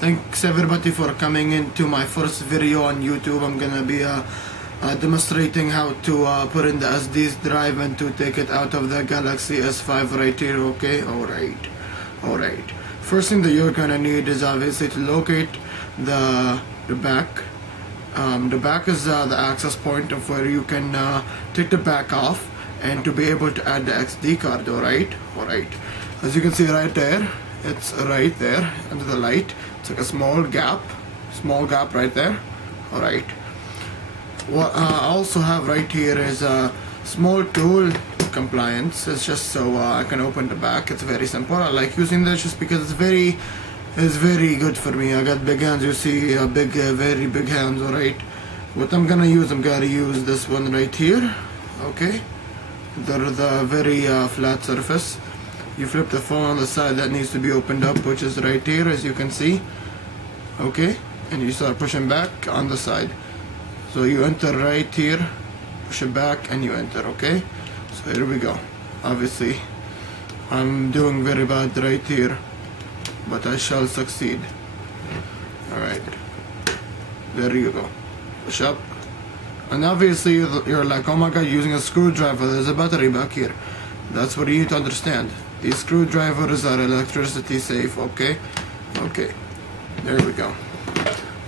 Thanks everybody for coming into my first video on YouTube. I'm gonna be demonstrating how to put in the SD drive and to take it out of the Galaxy S5 right here. Okay, alright. First thing that you're gonna need is obviously to locate the back. The back is the access point of where you can take the back off and to be able to add the SD card. Alright. As you can see right there, it's right there under the light. It's like a small gap right there. Alright. What I also have right here is a small tool compliance. It's just so I can open the back. It's very simple. I like using this just because it's very good for me. I got big hands, you see, very big hands. Alright. What I'm gonna use this one right here. Okay. There's a very flat surface. You flip the phone on the side that needs to be opened up, which is right here, as you can see. Okay, and you start pushing back on the side. So you enter right here, push it back, and you enter. Okay, so here we go. Obviously, I'm doing very bad right here, but I shall succeed. Alright, there you go. Push up. And obviously you're like, oh my god, using a screwdriver, there's a battery back here. That's what you need to understand. These screwdrivers are electricity safe. Okay, there we go.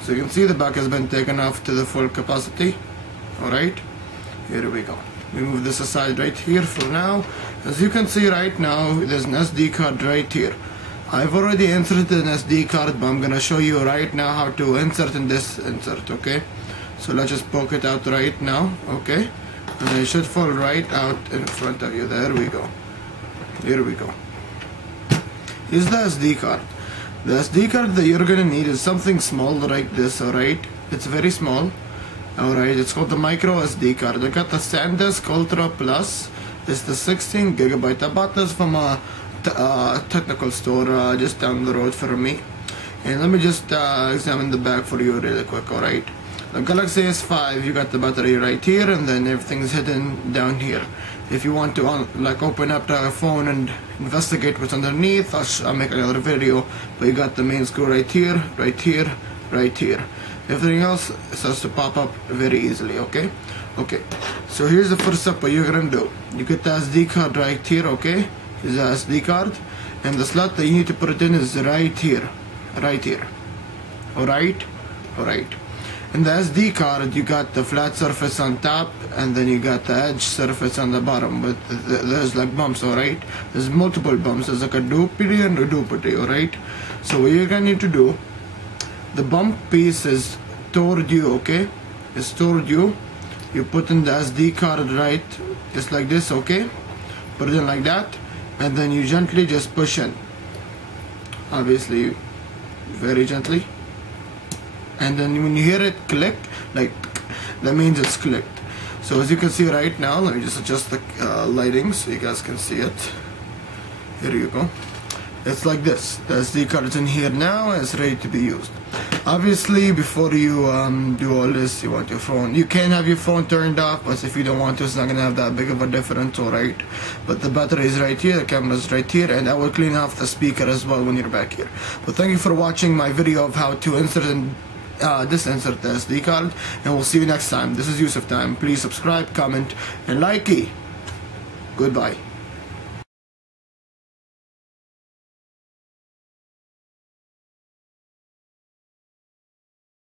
So you can see the back has been taken off to the full capacity. Alright, here we go. We move this aside right here for now. As you can see right now, there's an SD card right here. I've already inserted an SD card, but I'm gonna show you right now how to insert in this insert. Okay, so let's just poke it out right now. Okay, and it should fall right out in front of you. There we go. Here we go. Here's the SD card. The SD card that you're gonna need is something small like this. Alright, it's very small. Alright, it's called the micro SD card. I got the SanDisk Ultra Plus. It's the 16 gigabyte. I bought this from a technical store just down the road from me. And let me just examine the back for you really quick. Alright, the Galaxy S5, you got the battery right here, and then everything's hidden down here. If you want to like open up the phone and investigate what's underneath, I'll make another video. But you got the main screw right here. Everything else starts to pop up very easily. Okay, so here's the first step. What you're gonna do, you get the SD card right here. Okay, here's the SD card, and the slot that you need to put it in is right here. Alright. In the SD card, you got the flat surface on top, and then you got the edge surface on the bottom. But there's like bumps, alright? There's multiple bumps. There's like a doopity and a doopity, alright? So what you're gonna need to do, the bump piece is toward you, okay? It's toward you. You put in the SD card right, just like this, okay? Put it in like that, and then you gently just push in. Obviously, very gently. And then when you hear it click, like, that means it's clicked. So as you can see right now, let me just adjust the lighting so you guys can see it. Here you go. It's like this. The SD card is in here now and it's ready to be used. Obviously, before you do all this, you want your phone. You can have your phone turned off, but if you don't want to, it's not gonna have that big of a difference, alright? But the battery is right here, the camera is right here, and I will clean off the speaker as well when you're back here. But thank you for watching my video of how to insert insert the SD card, and we'll see you next time. This is Yusuf Time. Please subscribe, comment, and like. Goodbye.